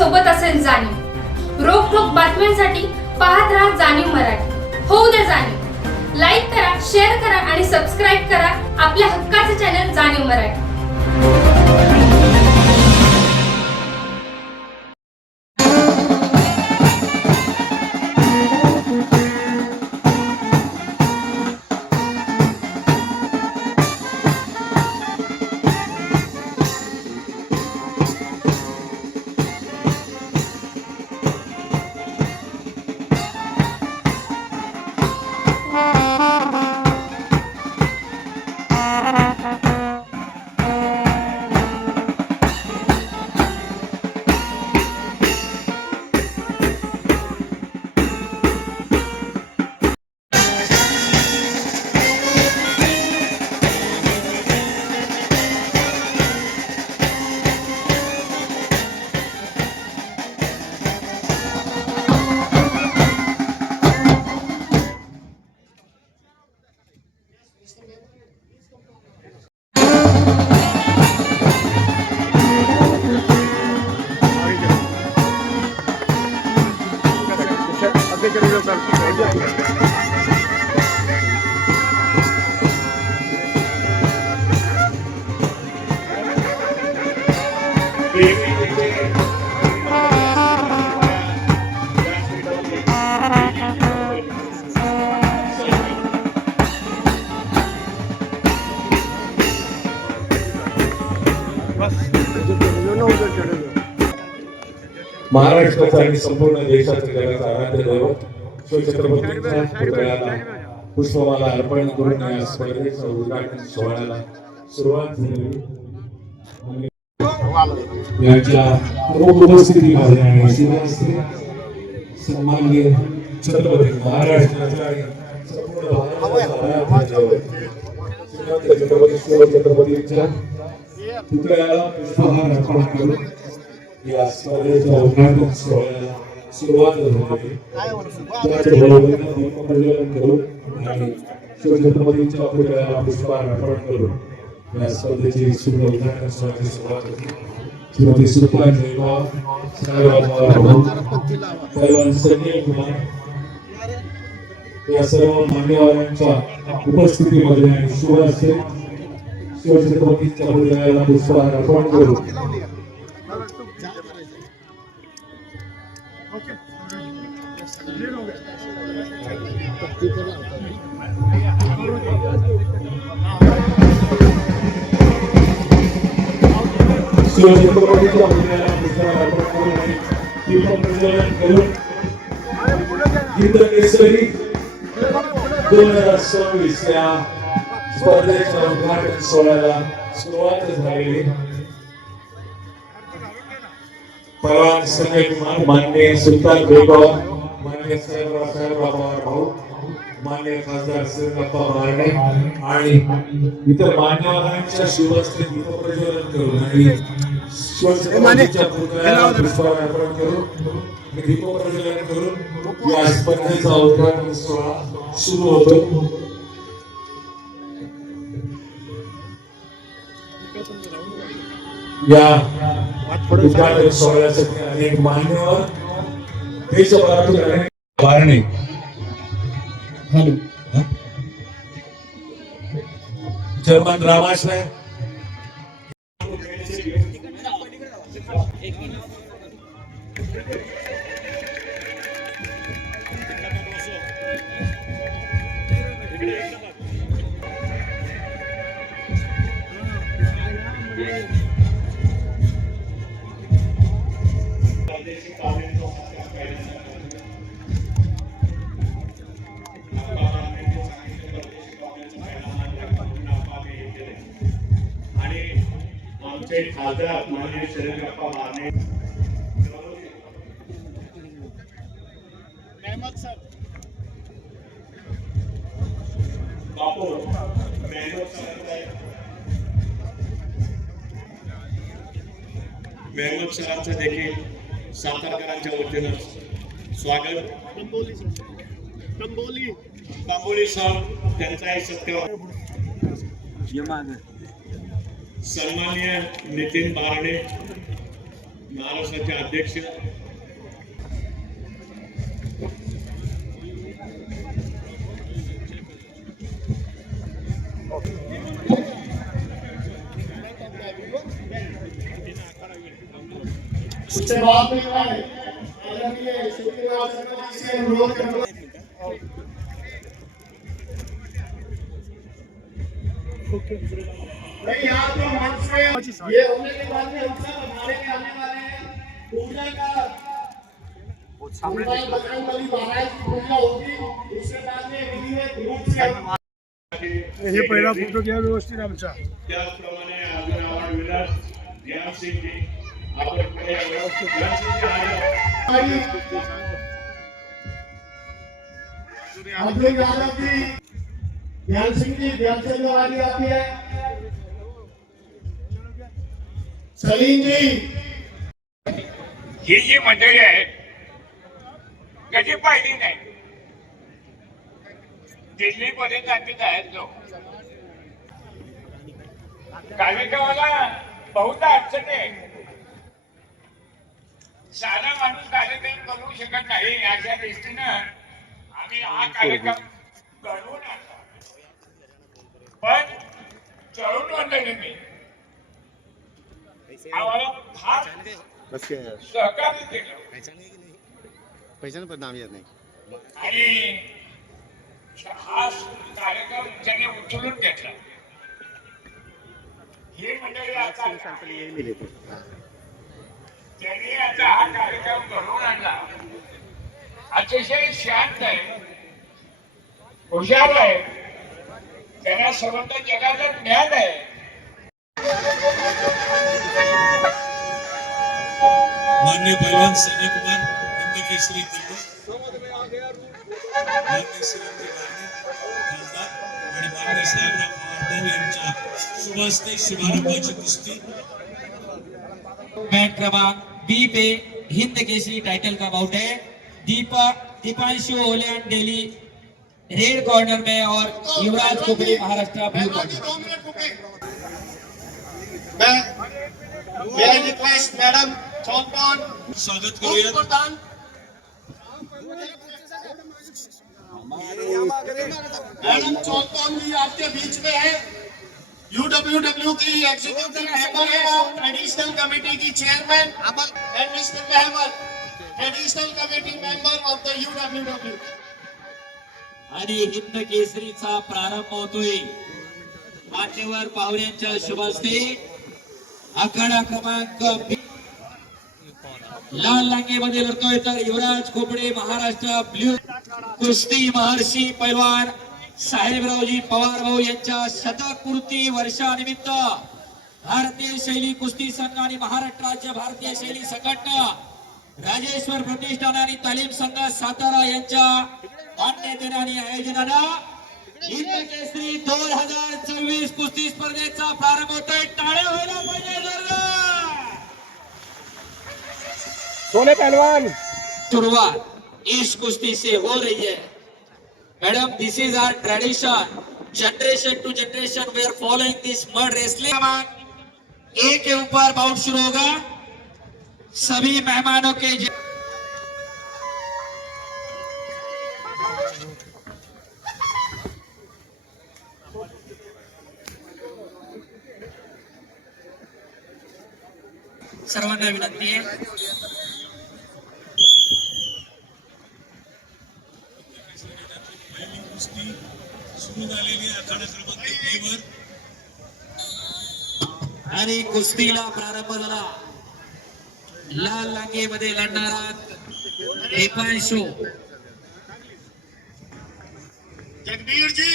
सोबत असेल जाणीव। रोखोक बातम्यांसाठी पाहत राहा जाणीव मराठी। होऊ द्या जाणीव। लाईक करा, शेअर करा आणि सबस्क्राईब करा आपल्या हक्काचे चॅनल जाणीव मराठी। महाराष्ट्राचा आणि संपूर्ण देशाच्या जगाचा आराध्य दैवत शिवछत्रपतींच्या पुतळ्याला पुष्पमाला अर्पण करून या स्पर्धेच्या उद्घाटन सोहळ्याला सुरुवात झाली। यांच्या प्रमुख उपस्थितीमध्ये आणि शिवराष्ट्रीय सन्माननीय छत्रपती महाराष्ट्राच्या आणि संपूर्ण भारताचा आराध्य दैवत श्रीमंत छत्रपती शिवछत्रपतींच्या पुतळ्याला पुष्पहार अर्पण करून या स्पर्धेच्या उद्घाटन सोहळ्याला सुरुवात झाली। त्याच्या बरोबरीने दीपप्रज्वलन करून आणि शिवछत्रपतींच्या पुतळ्याला पुष्पहार अर्पण करून या स्पर्धेची शुभ उद्घाटन सोहळ्याची सुरुवात होती। श्रीमती सुप्रिया जयवाल, पैलवान संजय कुमार या सर्व मान्यवरांच्या उपस्थितीमध्ये आणि शुभ हस्ते शिवछत्रपतींच्या पुतळ्याला पुष्पहार अर्पण करून शिवछत्रपतींच्या पुतळ्याला पुष्पहार अर्पण करून आणि दीपप्रज्वलन करून गीत केसरी 2026 या स्पर्धेच्या उद्घाटन सोहळ्याला सुरुवात झालेली। पैलवान संजय कुमार, माननीय सुलतान बेगम, माननीय साहेबराव भाऊ, माननीय खासदार श्रीरंगप्पा मारणे आणि इतर मान्यवरांच्या शिवहस्ते दीपप्रज्वलन करून आणि शिवछत्रपतींच्या पुतळ्याला पुष्पहार अर्पण करून दीपप्रज्वलन करून या स्पर्धेचा उद्घाटन सोहळा सुरू होतो। या उद्घाटन सोहळ्यासाठी अनेक मान्यवर देशभरातून अनेक वारणे जर्मन रामाश्रय खासदार माननीय श्रीरंगप्पा मारणे बापू मेहमूद सरांचं देखील सातारकरांच्या वतीनं स्वागत। तांबोली सर त्यांचाही सत्कार। सन्माननीय नितीन बारणे महाराष्ट्राचे अध्यक्ष उसके बाद में मैं आदरणीय शुक्रवार शर्मा जी से अनुरोध करूंगा। नहीं यहाँ तो मंच में ये होने के बाद में हम सब हमारे के आने वाले हैं पूजा का बजरंगबली महाराज की पूजा होगी। उसके बाद में विधिवत रूप से हे पहिला फोटो घ्या व्यवस्थित आमचा त्याचप्रमाणे अजून अवॉर्ड विनर ज्ञान सिंग जी आपण पुढे ज्ञान सिंग जी आले अर्जुन यादव जी, ध्यान सिंह जी, ध्यान सिंह वाली आती है, सलीम जी। ही जी मंडळी आहे कधी पाहिली नाही दिल्ली पर्यंत आम्ही जायचो कार्यक्रमाला बहुधा अडचण आहे साधा माणूस कार्यक्रम करू शकत नाही अशा दृष्टीनं आम्ही हा कार्यक्रम घडवून आणला पण चढून आणलं मी आम्हाला फार सहकार्य केलं पैशाने पण नाव येत नाही आणि हा कार्यक्रम त्याने उचलून घेतला ही मंडळी आता त्यांनी आता हा कार्यक्रम घडवून आणला अतिशय शांत आहे हुशार आहे त्यांना सर्वत्र जगाचं ज्ञान आहे मान्य पैलवान सैन्य कुमार हिंदकेसरी दिल्ली मान्य श्रीमती खासदार आणि मान्य साहेबराव पवार यांच्या शुभ हस्ते शुभारंभाची कुस्ती मैच क्रमांक बी पे हिंद केसरी टाइटल का बाउट है दीपांशु ओलियान दिल्ली रेड कॉर्नर में और युवराज कुकड़ी महाराष्ट्र ब्लू कॉर्नर। मैं रिक्वेस्ट मैडम चौपान स्वागत करूया मैडम चौपान जी आपके बीच में है। UWW की एग्जीक्यूटिव मेंबर है और ट्रेडिशनल कमेटी की chairman end mister Mehmed traditional committee member of the UWW। आणि हिंद केसरीचा प्रारंभ होतोय मान्यवर पाहुण्यांच्या शुभ हस्ते आखाडा क्रमांक लाल लांगेमध्ये लढतोय तर युवराज खोपडे महाराष्ट्र ब्ल्यू कुस्ती महर्षी पैलवान साहेबरावजी पवार भाऊ यांच्या शतपूर्ती वर्षानिमित्त भारतीय शैली कुस्ती संघ आणि महाराष्ट्र राज्य भारतीय शैली संघटना राजेश्वर प्रतिष्ठान आणि तालीम संघ सातारा यांच्या मान्यतेने आणि आयोजनानं हिंद केसरी 2024 कुस्ती स्पर्धेचा प्रारंभ होतोय। टाळ्या व्हायला पाहिजे जोरदार। सोने पहलवान शुरुआत इस कुश्ती से हो रही है madam. This is our tradition generation to generation we are following this mud wrestling. एक के ऊपर बाउट शुरू होगा सभी मेहमानों के सर्वांना विनंती आहे पहिली कुस्ती सुरू झालेली आहे आखाडा क्रमांक 2 वर आणि कुस्तीला प्रारंभ झाला। लाल लांगेमध्ये लढणारा दीपांशु जगबीर जी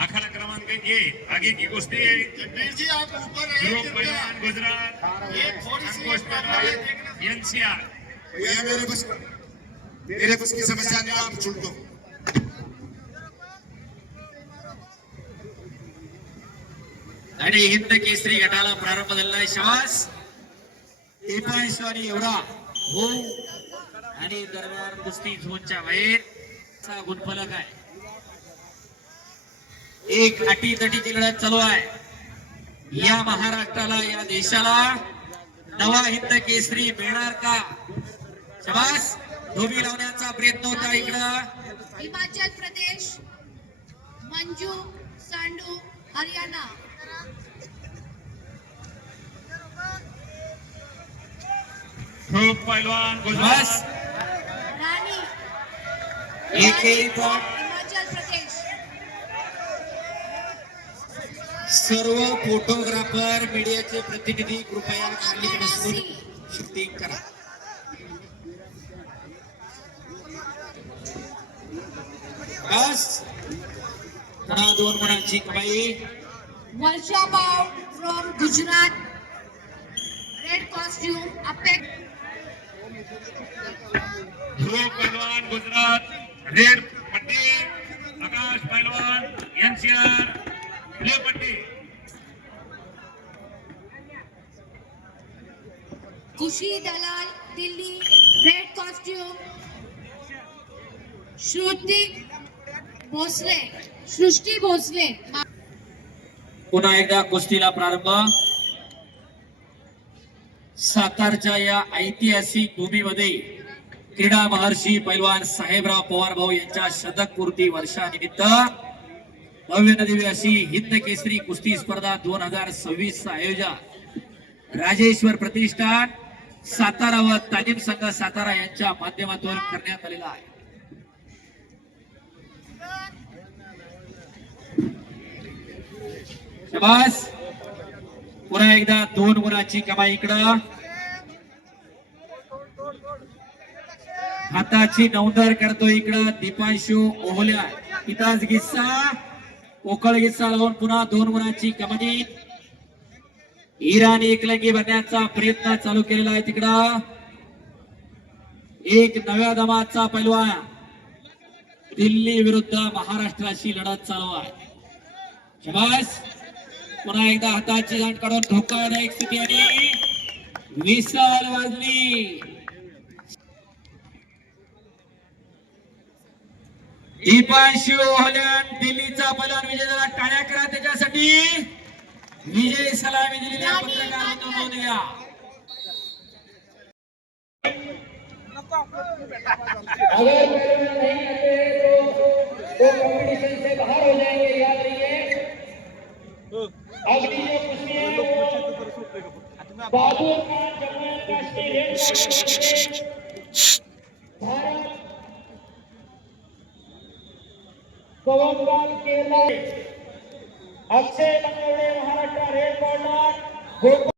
आखाडा क्रमांक आगे की कुस्ती जगबीर जी आप ऊपर ध्रुव पैलवान गुजरात ये थोड़ी सी एनसीआर भैया मेरे बस की समस्या नहीं आप छूट दो आणि हिंद केसरी गटाला प्रारंभ झालेला आहे। शाबास दीपांशु आणि एवढा हो आणि दरम्यान कुस्ती झोनच्या बाहेर गुणफलक आहे। एक अटीतटीची लढत चालू आहे. या महाराष्ट्राला, या देशाला नवा हिंद केसरी मिळणार का? शाबास, धोबी लावण्याचा प्रयत्न होता इकडं. हिमाचल प्रदेश, मंजू सांडू, हरियाणा. खूप पैलवान शाबास, राणी, एकही पॉट. हिमाचल प्रदेश. सर्व फोटोग्राफर, मीडियाचे प्रतिनिधी कृपया खाली बसून शूटिंग करा. बस, पुन्हा 2 गुणांची कमाई. Varsha Bav from Gujarat, red costume, अपेक. ध्रुव पैलवान गुजरात रेड पट्टी, आकाश पैलवान एनसीआर ब्लू पट्टी. खुशी दलाल, दिल्ली, रेड कॉस्ट्यूम. सृष्टी भोसले. पुन्हा एकदा कुस्तीला प्रारंभ. सातारच्या या ऐतिहासिक भूमीमध्ये क्रीडा महर्षी पैलवान साहेबराव पवार भाऊ यांच्या शतकपूर्ती वर्षानिमित्त भव्य दिव्य अशी हिंद केसरी कुस्ती स्पर्धा 2026 आयोजन राजेश्वर प्रतिष्ठान सातारा व तालीम संघ सातारा यांच्या माध्यमातून करण्यात आलेला आहे. शाबास, पुन्हा एकदा 2 गुणाची कमाई इकडं. हाताची नौंदर करतो इकडं दीपांशू ओहल्या. पिताज गिस्सा, पोकळ गिस्सा लावून पुन्हा 2 गुणाची कमाई. इराणी एकलंगी बनण्याचा प्रयत्न चालू केलेला आहे तिकडं. एक नव्या दमाचा पैलवान दिल्ली विरुद्ध महाराष्ट्राशी लढत चालू आहे. शाबास, पुन्हा एकदा हाताची जाण काढून धोकादायक स्थिती आणि विसल वाजली. दीपांशू ओहल्यान दिल्लीचा पैलवान विजय झाला. टाळ्या करा त्याच्यासाठी. विजय सलामी दिलेल्या पत्रकार नोंदवूया. अगर पैलवान नहीं आते तो कंपटीशन से बाहर हो जाएंगे, याद रखिए. अगली जो कुश्ती है वो बहादुर खान जम्मू एंड कश्मीर भारत, पवनपाल केरला, अक्षय लंगवडे महाराष्ट्र रेड कॉर्नर,